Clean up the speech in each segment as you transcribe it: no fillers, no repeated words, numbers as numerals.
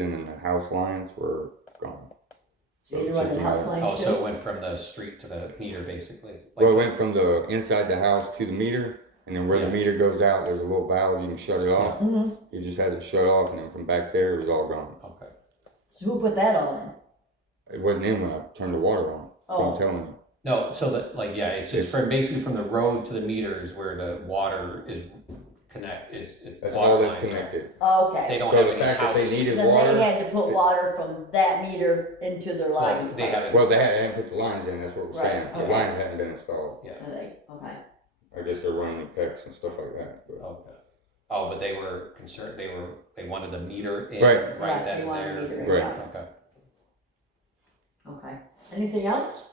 and the house lines were gone. So you run the house lines too? So it went from the street to the meter, basically? Well, it went from the inside the house to the meter, and then where the meter goes out, there's a little valve, you can shut it off. You just had it shut off, and then from back there, it was all gone. Okay. So who put that all in? It wasn't in when I turned the water on. That's what I'm telling you. No, so that, like, yeah, it's just basically from the road to the meters where the water is That's all that's connected. Okay. They don't So have the any fact that house. they needed Then water. they had to put water from that meter into their lines. They haven't. Well, they hadn't put the lines in. That's what we're saying. Right, The okay. lines hadn't been installed. Yeah. Okay. I guess they're running the PEX and stuff like that. But. Okay. Oh, but they were concerned. They wanted the meter in Right. Yes, then they and wanted there. a meter in, Right. yeah. Okay. Okay. Anything else?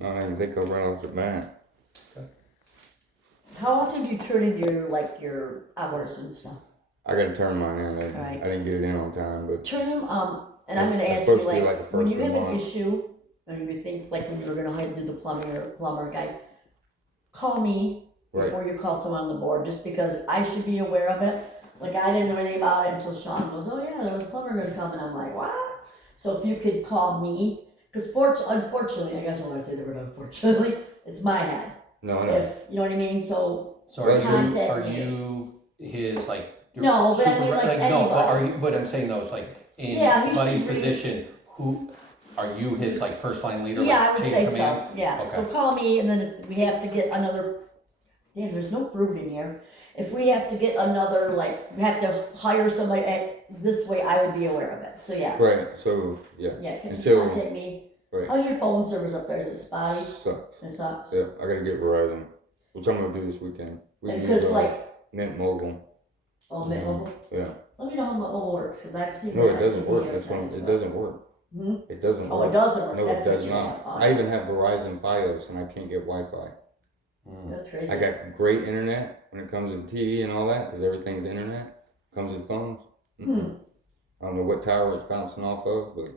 I don't even think I'll run off the bat. How often do you turn in your hours and stuff? I gotta turn mine in. Right. I didn't get it in on time, but Turn them, and I'm gonna It's ask you, supposed to be like the when first you of have the an month. issue, and you think, like when you were gonna do the plumber guy, call me Right. before you call someone on the board, just because I should be aware of it. Like, I didn't know anything about it until Sean goes, oh yeah, there was a plumber gonna come, and I'm like, what? So if you could call me, because unfortunately, I guess I wanna say the word unfortunately, it's my head. no, I know. If, you know what I mean, so contact are me. you his No, but I mean, like no, but are anybody. you? But I'm saying though, it's like in Yeah, he Buddy's should be- position. Who are you? His first line leader? Yeah, like, I would chain say of so, command? yeah, so Okay. call me, and then if we have to get another, damn, there's no fruit in here. If we have to get another, we have to hire somebody, this way I would be aware of it, so yeah. Right. So yeah. Yeah, can you Until- contact me? Right. How's your phone service up there, is it spotty? Sucks. It sucks? Yeah, I gotta get Verizon, which I'm gonna do this weekend. We Because use like, Mint Mobile. Mint Mobile? Yeah. Let me know how Mint Mobile works, cause I've seen that. No, it on doesn't TV work. That's one. advertised, It but- doesn't work. Hmm? It doesn't Oh, work. it doesn't work, No, that's it what does you not. have. Oh, I even have Verizon Fios, and I can't get Wi-Fi. That's crazy. I got great internet when it comes to TV and all that, because everything's internet. Comes in phones. I don't know what tower it's bouncing off of, but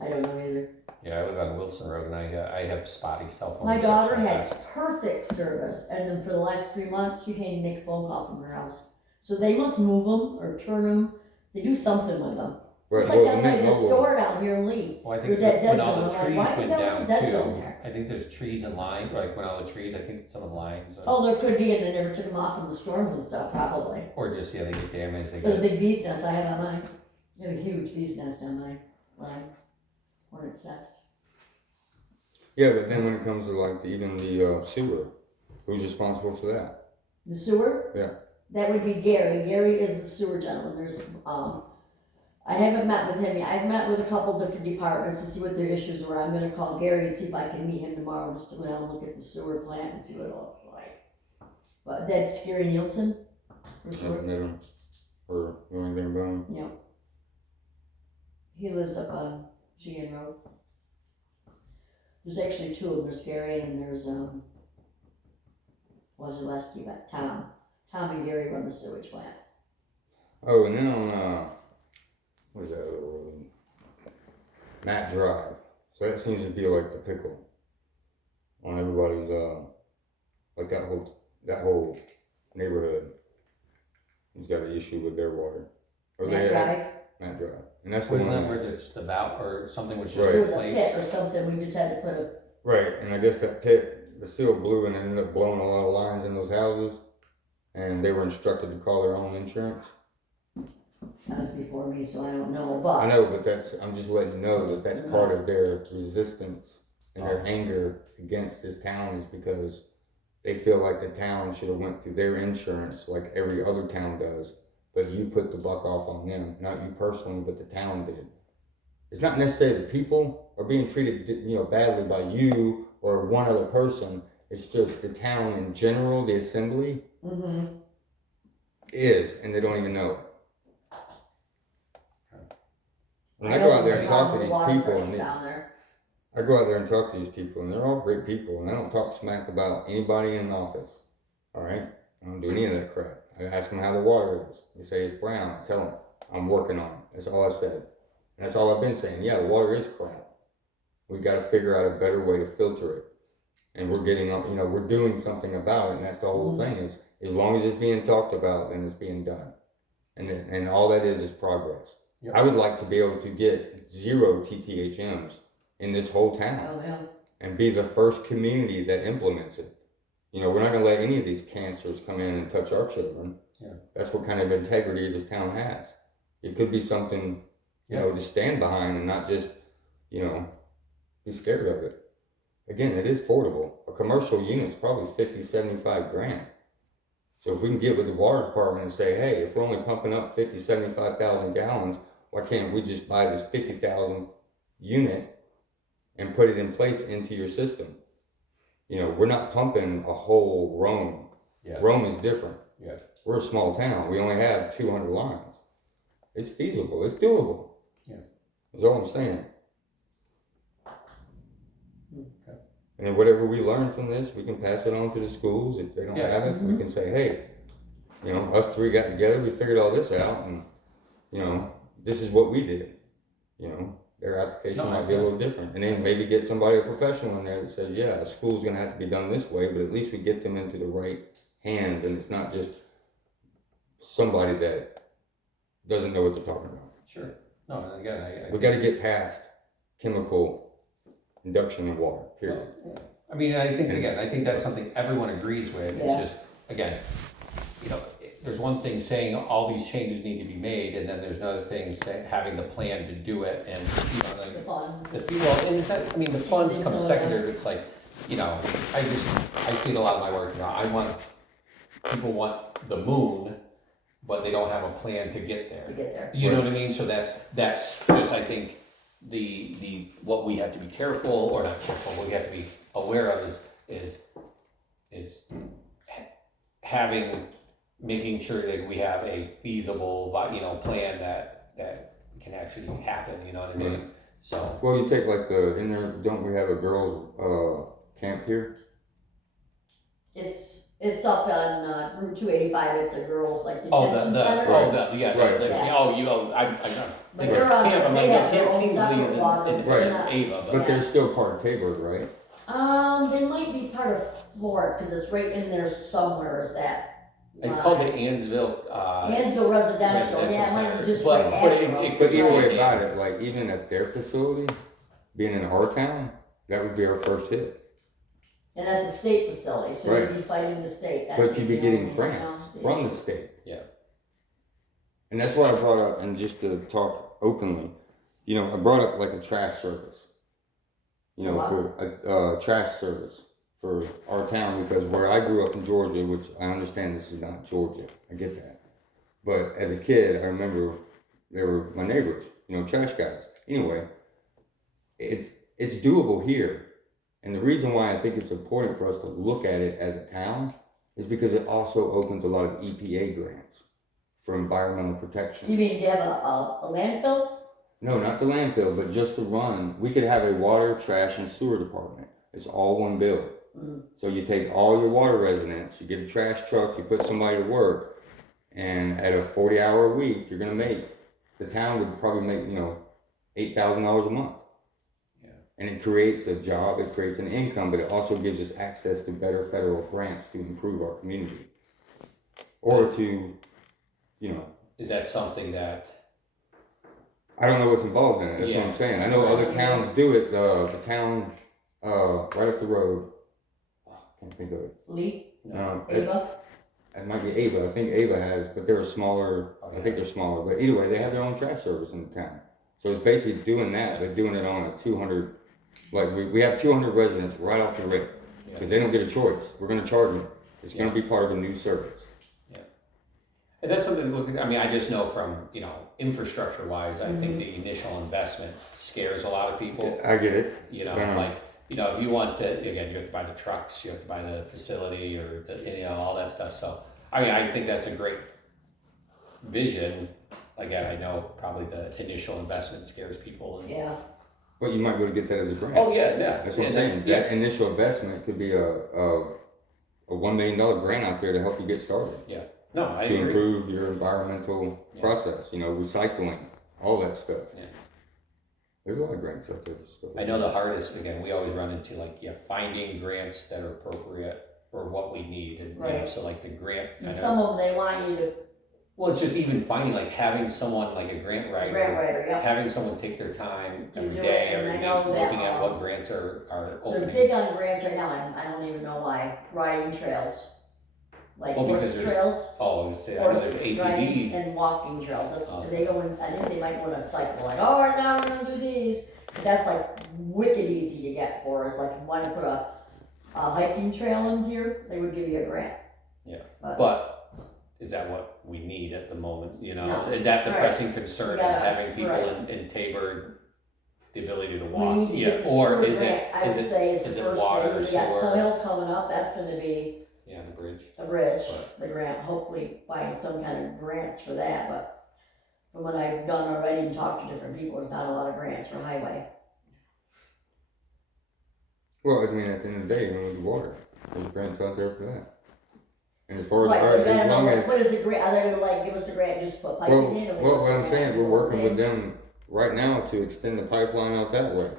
I don't know either. Yeah, I live on Wilson Road, and I have spotty cell phone. My daughter reception had at best. perfect service, and then for the last 3 months, she can't even make a phone call from her house. So they must move them or turn them. They do something with them. right. It's like Well, that the way Mint the Mobile. store down here in Lee. Well, I think There's that dead when all zone. the I'm like, trees why went is that down one dead too. zone there? I think there's trees in line, when all the trees. I think some of the lines. Oh, there could be, and they never took them off from the storms and stuff, probably. Or just they get damaged. They For the get, big bee's nest I had on mine. I have a huge bee's nest on my line. Hornet's nest. Yeah, but then when it comes to even the sewer, who's responsible for that? The sewer? Yeah. That would be Gary. Gary is the sewer gentleman. There's, I haven't met with him yet. I've met with a couple different departments to see what their issues were. I'm gonna call Gary and see if I can meet him tomorrow, just to go down and look at the sewer plant and see what it looks like. But that's Gary Nielsen for sewer. Never met him or know anything about him. Yeah. He lives up on Sheehan Road. There's actually two of them. There's Gary and there's what's the last key back? Tom. Tom and Gary run the sewage plant. Oh, and then on what is that other road? Matt Drive. So that seems to be like the pickle on everybody's like that whole neighborhood. He's got an issue with their water. Matt Drive. Matt Drive. And that's the wasn't one. that where there's the valve or something was just Right. There was a replaced? pit or something. We just had to put a. Right, and I guess that pit, the seal blew and ended up blowing a lot of lines in those houses. And they were instructed to call their own insurance. That was before me, so I don't know. I But know, but I'm just letting you know that that's part of their resistance and their anger against this town is because they feel like the town should have went through their insurance like every other town does. But you put the buck off on them, not you personally, but the town did. It's not necessarily the people are being treated, badly by you or one other person. It's just the town in general, the assembly, is, and they don't even know it. When I go out there and talk to these people, I go out there and talk to these people, and they're all great people, and I don't talk smack about anybody in the office. All right, I don't do any of that crap. I ask them how the water is. They say it's brown. I tell them I'm working on it. That's all I said, and that's all I've been saying. Yeah, the water is crap. We got to figure out a better way to filter it. and we're getting up, we're doing something about it, and that's the whole thing is, as long as it's being talked about, then it's being done. And all that is progress. Yep. I would like to be able to get 0 TTHMs in this whole town. Oh, yeah. And be the first community that implements it. We're not going to let any of these cancers come in and touch our children. Yeah. That's what kind of integrity this town has. It could be something, to stand behind and not just, be scared of it. Again, it is affordable. A commercial unit is probably 50, 75 grand. So if we can get with the water department and say, hey, if we're only pumping up 50, 75,000 gallons, why can't we just buy this 50,000 unit and put it in place into your system? We're not pumping a whole Rome. Yeah. Rome is different. Yeah. We're a small town. We only have 200 lines. It's feasible. It's doable. Yeah. That's all I'm saying. Okay. And then whatever we learn from this, we can pass it on to the schools. If they don't have it, we can say, hey, us three got together, we figured all this out, and, this is what we did. Their application might be a little different. And then maybe get somebody, a professional in there that says, yeah, a school's going to have to be done this way, but at least we get them into the right hands, and it's not just somebody that doesn't know what they're talking about. Sure. No, and again, We got to get past chemical induction in water, period. I mean, I think that's something everyone agrees with. Yeah. It's just, again, there's one thing saying all these changes need to be made, and then there's another thing having the plan to do it, and The funds. and it's not, the funds come secondary. It's like, I see it a lot of my work. People want the moon, but they don't have a plan to get there. You know what I mean? So that's just, I think, the what we have to be careful, or not careful, what we have to be aware of is making sure that we have a feasible, plan that can actually happen. You know what I mean? Right. So. Well, you take in there, don't we have a girls' camp here? It's up on Route 285. It's a girls' detention center. I know. But they're on. They have their own Kingsley's separate water. and They're not- Ava, But they're still part of Tabor, right? They might be part of Florence because it's right in there somewhere. Is that? it's called the Annsville. Annsville Residential. Yeah, it might be just right But after. it But could either way be- about it, even at their facility, being in our town, that would be our first hit. And that's a state facility, so Right. you'd be fighting the state. But you'd be getting grants from the state. Yeah. And that's why I brought up, and just to talk openly, I brought up a trash service. For a trash service for our town, because where I grew up in Georgia, which I understand this is not Georgia, I get that. But as a kid, I remember they were my neighbors, trash guys. Anyway, it's doable here. And the reason why I think it's important for us to look at it as a town is because it also opens a lot of EPA grants for environmental protection. You mean to have a landfill? No, not the landfill, but just to run. We could have a water, trash, and sewer department. It's all one bill. So you take all your water residents, you get a trash truck, you put somebody to work, and at a 40-hour week, you're going to the town would probably make, $8,000 a month. And it creates a job, it creates an income, but it also gives us access to better federal grants to improve our community. Or to, Is that something that? I don't know what's involved in it, that's what I'm saying. I know other towns do it, the town right up the road, I can't think of it. Lee? No, Ava? it might be Ava, I think Ava has, but they're smaller, I think they're smaller, but either way, they have their own trash service in the town. So it's basically doing that, but doing it on a 200, we have 200 residents right off the rip, because they don't get a choice. We're going to charge them. It's going to be part of a new service. Yeah. And that's something to look at. I just know from, infrastructure wise, I think the initial investment scares a lot of people. I get it. If you want to, again, you have to buy the trucks, you have to buy the facility or all that stuff. So, I think that's a great vision. Again, I know probably the initial investment scares people. Yeah. But you might be able to get that as a grant. Oh, yeah. That's what I'm saying. That initial investment could be a $1 million grant out there to help you get started. Yeah. No, I to agree. improve your environmental process, recycling, all that stuff. Yeah. There's a lot of grants out there. I know the hardest, again, we always run into like, finding grants that are appropriate for what we need, and, Right. so like the grant. And some of them, they want you to, Well, it's just even finding, like having someone, like a grant writer, yeah. having someone take their time To every do day, it, and every I know week, that, looking at what grants are They're opening. big on grants right now, and I don't even know why, riding trails. Like Well, because horse there's- trails, Oh, I was saying, I know there's horse riding ATV. and walking trails, Oh. they go in, I think they might go in a cycle, like, oh, right now we're gonna do these. But that's like wicked easy to get for us, like, if you wanna put a hiking trail in here, they would give you a grant. Yeah, But but is that what we need at the moment, you know? No. Is that the Right. pressing concern, is Yeah, having people right. in Tabor the ability to we walk? need to get the Or sewer is grant, I would say is is the it first water, thing, we got sewer? Coe Hill coming up, that's gonna be Yeah, the bridge. a bridge, But- the grant, hopefully finding some kind of grants for that, but from what I've done already and talked to different people, there's not a lot of grants for highway. Well, I mean, at the end of the day, we need water. There's grants out there for that. And as far as, Right, all right, but I as don't long know, as, what is the grant, are they gonna like give us a grant just to put piping well, in? Or well, give us what a I'm grant saying, for we're the whole working with thing? them right now to extend the pipeline out that way.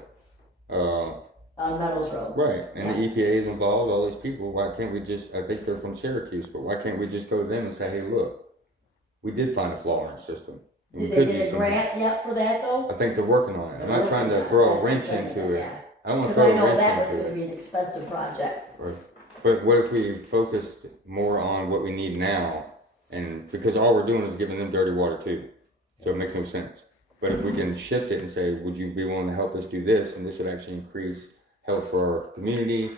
On Meadows Road. Right, and Yeah. the EPA is involved, all these people, why can't we just, I think they're from Syracuse, but why can't we just go to them and say, hey, look, we did find a flaw in our system. and we Did could they use get a some- grant yet for that though? I think they're working on it. I'm They're not trying working to on throw a That's wrench the thing, into it. yeah. I don't wanna Cause throw I a know wrench that was into gonna it. be an expensive project. But what if we focused more on what we need now? And because all we're doing is giving them dirty water too. So it makes no sense. But if we can shift it and say, would you be willing to help us do this? And this would actually increase health for our community.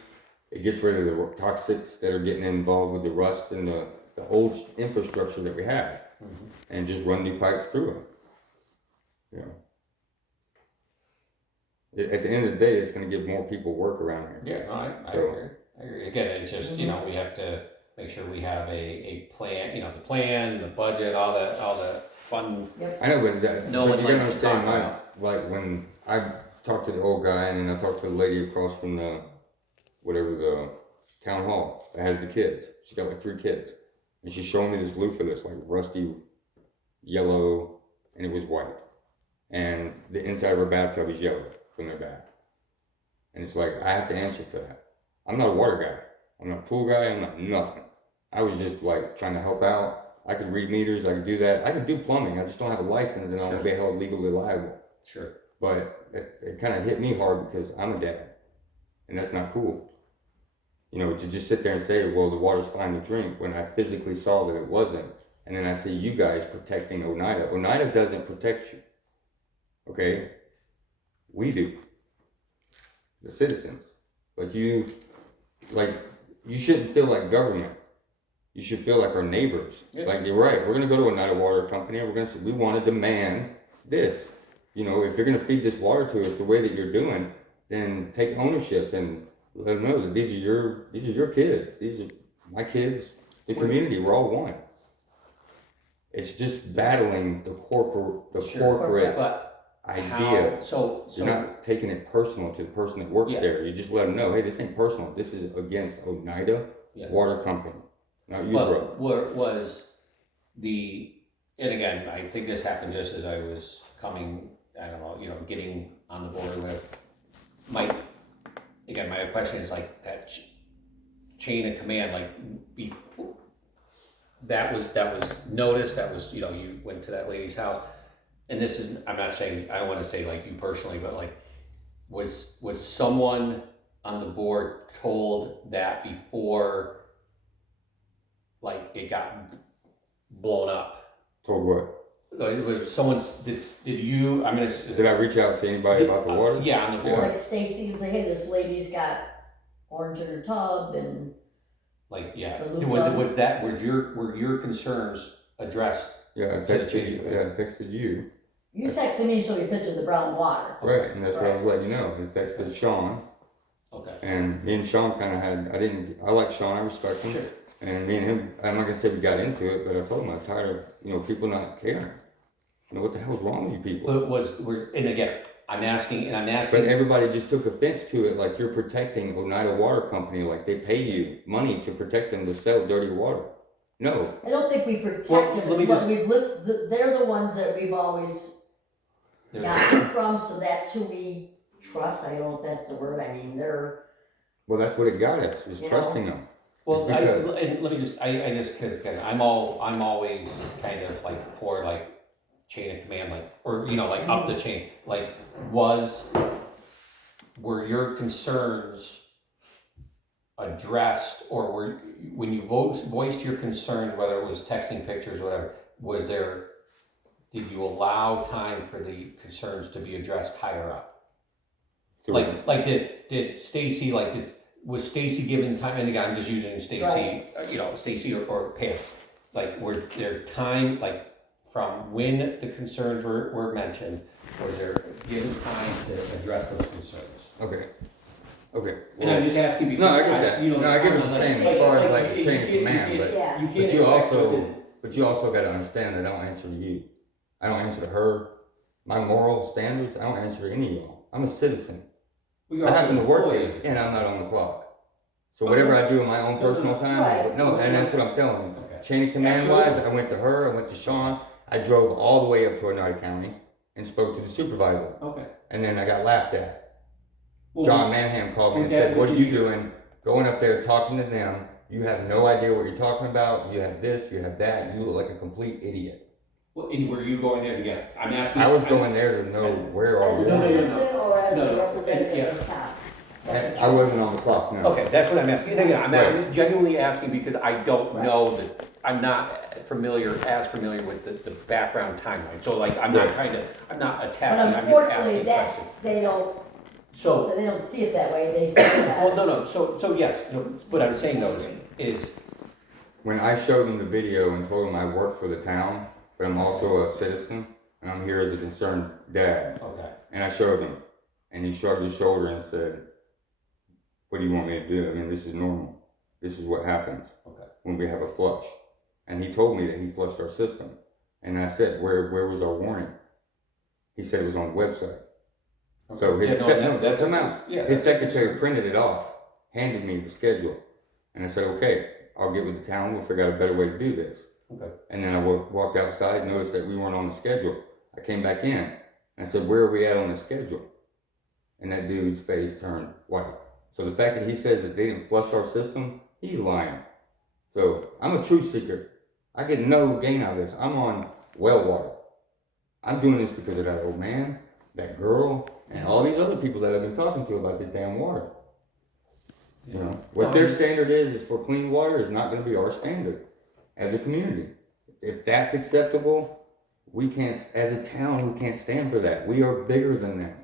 It gets rid of the toxics that are getting involved with the rust and the old infrastructure that we have. Mhm. And just run new pipes through them. You know. At the end of the day, it's gonna give more people work around here. Yeah, no, I So- agree. I agree. Again, it's just, we have to make sure we have a plan, the plan, the budget, all the fun. I know, but that, No but one you gotta likes to understand, talk like when I talked to the old guy and then I talked to the lady across from the town hall that has the kids. She got like 3 kids, and she's showing me this loofah that's like rusty yellow, and it was white, and the inside of her bathtub is yellow from their bath, and it's like I have to answer for that. I'm not a water guy. I'm not a pool guy. I'm not nothing. I was just like trying to help out. I could read meters. I could do that. I could do plumbing. I just don't have a license, and I won't be held legally liable. Sure. But it kind of hit me hard because I'm a dad, and that's not cool. To just sit there and say, well, the water's fine to drink, when I physically saw that it wasn't. And then I see you guys protecting Oneida. Oneida doesn't protect you. Okay? We do. The citizens. You shouldn't feel like government. You should feel like our neighbors. Yeah. Like, you're right, we're gonna go to Oneida Water Company and we're gonna say, we wanna demand this. If you're gonna feed this water to us the way that you're doing, then take ownership and let them know that these are your kids. These are my kids, the community, we're all one. It's just battling the corporate But idea. so You're not taking it personal to the person that works Yeah. there. You just let them know, hey, this ain't personal. This is against Oneida Yeah. Water Company, not you, bro. But what was and again, I think this happened just as I was coming, I don't know, getting on the board with my question is like that chain of command, before that was noticed, that was, you went to that lady's house, and this is, I'm not saying, I don't want to say like you personally, but was someone on the board told that before it got blown up? Told what? It was someone's, did you, I'm gonna. Did I reach out to anybody about the water? Yeah, on the board. Like Stacy and say, hey, this lady's got orange in her tub and. Yeah, The were your concerns addressed? Yeah, I texted you. Yeah, I texted you. You texted me and showed me a picture of the brown water. Right, and that's what I was letting you know. I texted Sean, Okay. and me and Sean kind of had, I like Sean, I respect him. Sure. And me and him, I'm not gonna say we got into it, but I told him I'm tired of, people not caring. What the hell's wrong with you people? But and again, I'm asking. But everybody just took offense to it, like you're protecting Oneida Water Company, like they pay you money to protect them to sell dirty water. No. I don't think we protect Well, them, let me it's what just- we've listed, they're the ones that we've always got it from, so that's who we trust. I don't know if that's the word. I mean, they're. Well, that's what it got us, is You trusting them. Well, It's because- and let me just, I just, cause again, I'm always kind of like for like chain of command, like, or, you know, like up the chain, like, were your concerns addressed, or when you voiced your concerns, whether it was texting pictures or whatever, did you allow time for the concerns to be addressed higher up? Like did Stacy, was Stacy given time, and again, I'm just using Stacy, Right. you know, Stacy or Pam, like, were there time, like, from when the concerns were mentioned, was there given time to address those concerns? Okay. And I'm just asking because. No, I get that. You know, No, I get what you're saying as far as like the chain of command, but Yeah. but you also got to understand that I don't answer to you. I don't answer to her. My moral standards, I don't answer to any of y'all. I'm a citizen. I happen to work here, and I'm not on the clock. So whatever I do in my own personal time, Right. and that's what I'm telling you. Okay. Chain of command wise, I went to her, I went to Sean, I drove all the way up to Oneida County and spoke to the supervisor. Okay. And then I got laughed at. Well, John Manham called me and was that said, "What are what you you- doing? Going up there talking to them? You have no idea what you're talking about. You have this, you have that. You look like a complete idiot." Well, and were you going there to get, I'm asking. I was going there to know where are As we. a No. citizen or as No, a no, representative yeah. of the town? That's what I you- wasn't on the clock, no. Okay, that's what I'm asking. And again, I'm Right. genuinely asking because I don't Right. know that, I'm not familiar with the background timeline. So like, I'm not Right. I'm not But attacking, I'm just unfortunately, asking questions. that's, they don't, So, so they don't see it that way, they see it as. well, no, so yes, no, what I'm saying though is, When I showed him the video and told him I work for the town, but I'm also a citizen, and I'm here as a concerned dad, okay, and I showed him, and he shrugged his shoulder and said, "What do you want me to do? I mean, this is normal. This is what happens okay. when we have a flush." And he told me that he flushed our system. And I said, where was our warning? He said it was on the website. So his that's come out. Yeah. His secretary printed it off, handed me the schedule. And I said, "Okay, I'll get with the town, we'll figure out a better way to do this." Okay. And then I walked outside, noticed that we weren't on the schedule. I came back in, and I said, "Where are we at on the schedule?" And that dude's face turned white. So the fact that he says that they didn't flush our system, he's lying. So I'm a truth seeker. I get no gain out of this. I'm on well water. I'm doing this because of that old man, that girl, and all these other people that I've been talking to about this damn water. You know, what their standard is for clean water is not going to be our standard as a community. If that's acceptable, we can't, as a town, we can't stand for that. We are bigger than that.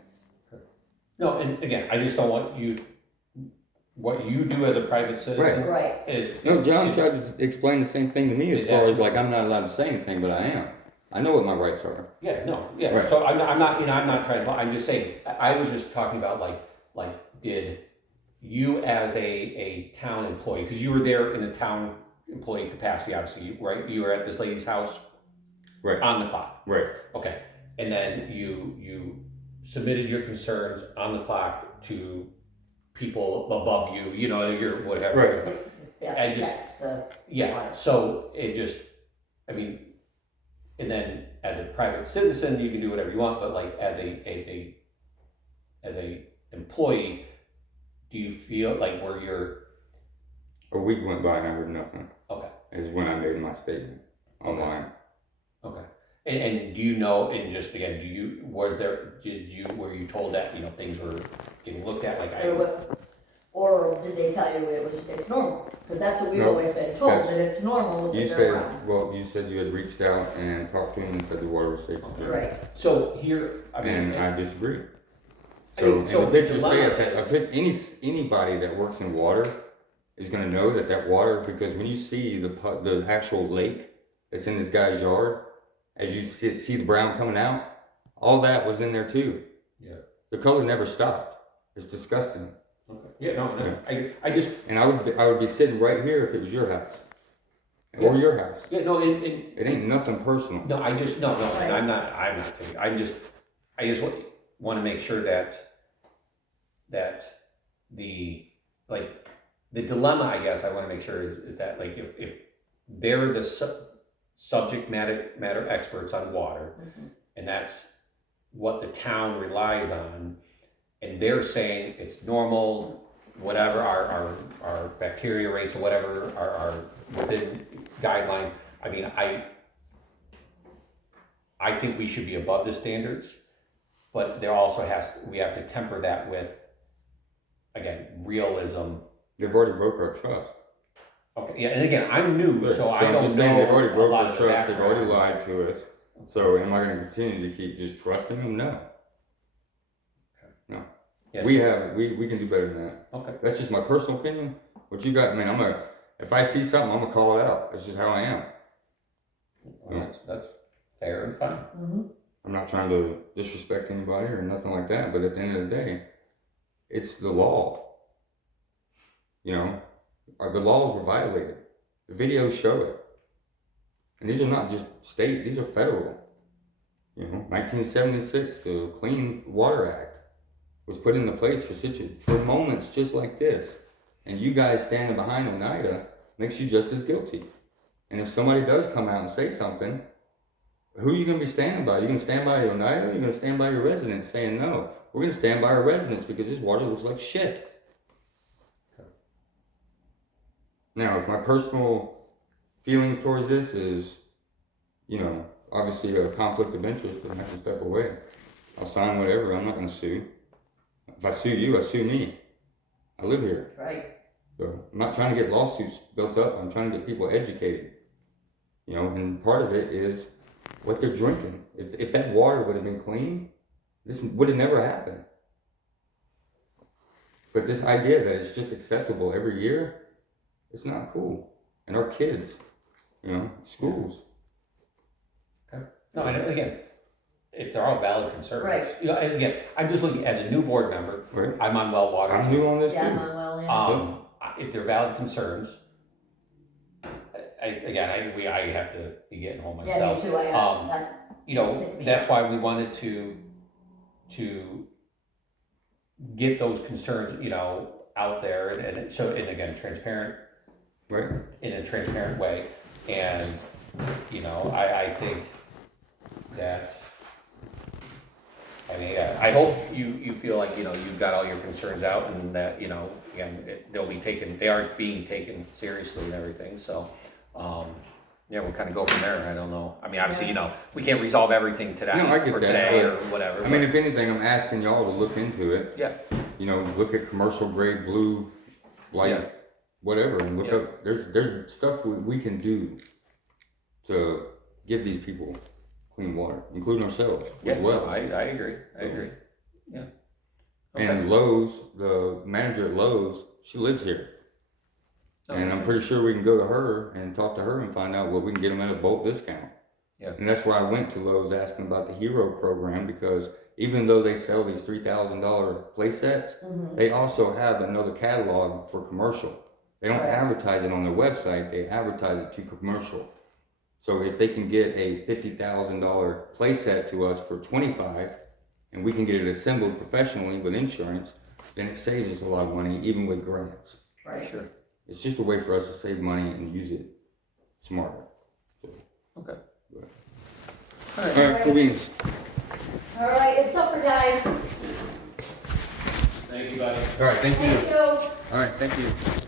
No, and again, I just don't want you, what you do as a private citizen Right, is. No, John tried to explain the same thing to me as far as like I'm not allowed to say anything, but I am. I know what my rights are. Yeah, no, yeah, Right. so I'm not, I'm not trying to, I'm just saying, I was just talking about like, did you as a town employee, because you were there in a town employee capacity, obviously, right? You were at this lady's house. Right. On the clock. Right. Okay, and then you submitted your concerns on the clock to people above you, you know, your whatever. Right. yeah, And just- that's the. Yeah, so it just, I mean, and then as a private citizen, you can do whatever you want, but like as a employee, do you feel like where you're, A week went by and I heard nothing. okay, Is when I made my statement online. okay. And do you know, and just again, were you told that, you know, things were getting looked at, like Or did they tell you it's normal? Because that's what we've No, always been told, that's- that it's normal You that they're around. said, well, you said you had reached out and talked to him and said the water was safe to drink. Right, So here, I mean. And I disagree. I So, mean, and so the pictures say dilemma it, that anybody that works in water is gonna know that water, because when you see the actual lake that's in this guy's yard, as you see the brown coming out, all that was in there too. Yeah. The color never stopped. It's disgusting. Okay. Yeah, no, I just, And I would be sitting right here if it was your house. Or your house. yeah, no, and It ain't nothing personal. no, I just, no, and I'm not taking, I just want to make sure that the, like, the dilemma, I guess, I want to make sure is that, like, if they're the subject matter experts on water, Mhm. and that's what the town relies on, and they're saying it's normal, whatever, our bacteria rates or whatever are within guidelines. I mean, I think we should be above the standards, but there also we have to temper that with, again, realism. They've already broke our trust. Okay, yeah, and again, I'm new, so I I'm don't just know saying they've already a broke lot our of the trust. They've already background. lied to us. So am I going to continue to keep just trusting them? No. No. Yes. We can do better than that. Okay. That's just my personal opinion. What you got, man? If I see something, I'm gonna call it out. That's just how I am. Well, that's fair and fine. Mm-hmm. I'm not trying to disrespect anybody or nothing like that, but at the end of the day, it's the law. You know, the laws were violated. The videos show it. And these are not just state, these are federal. You know, 1976, the Clean Water Act was put into place for moments just like this. And you guys standing behind Oneida makes you just as guilty. And if somebody does come out and say something, who are you going to be standing by? Are you going to stand by Oneida, or are you going to stand by your residents saying, no, we're going to stand by our residents because this water looks like shit? Now, if my personal feelings towards this is, you know, obviously a conflict of interest, then I have to step away. I'll sign whatever. I'm not going to sue. If I sue you, I sue me. I live here. Right. So I'm not trying to get lawsuits built up. I'm trying to get people educated. You know, and part of it is what they're drinking. If that water would have been clean, this would have never happened. But this idea that it's just acceptable every year, it's not cool. And our kids, you know, schools. Okay. No, and again, if they're all valid concerns. Right. You know, as again, I'm just looking as a new board member. Right. I'm on well water. I'm new on this Yeah, too. Manuel, yeah. If they're valid concerns, I have to be getting home Yeah, me myself. too, You know, that's why we wanted to get those concerns, you know, out there and again, transparent. Right. In a transparent way. And, you know, I think that, I mean, I hope you feel like, you know, you've got all your concerns out and that, you know, again, they are being taken seriously and everything, so, yeah, we'll kind of go from there. I don't know. I mean, obviously, you know, we can't resolve everything today No, I get or that, today or but, whatever. I mean, if anything, I'm asking y'all to look into it. Yeah. You know, look at commercial grade blue, light, Yeah. whatever, and look up. There's stuff we can do to give these people clean water, including ourselves Yeah, as well. no, I agree. I agree. Yeah. Okay. And Lowe's, the manager at Lowe's, she lives here. And I'm pretty sure we can go to her and talk to her and find out what we can get them at a bulk discount. Yeah. And that's why I went to Lowe's asking about the Hero program, because even though they sell these $3,000 play sets, they also have another catalog for commercial. They don't advertise it on their website, they advertise it to commercial. So if they can get a $50,000 play set to us for $25,000, and we can get it assembled professionally with insurance, then it saves us a lot of money, even with grants. Right. Sure. It's just a way for us to save money and use it smarter. So, Okay. all right, cool beans. All right, it's supper time. Thank you, buddy. All right, thank you. Thank you. All right, thank you.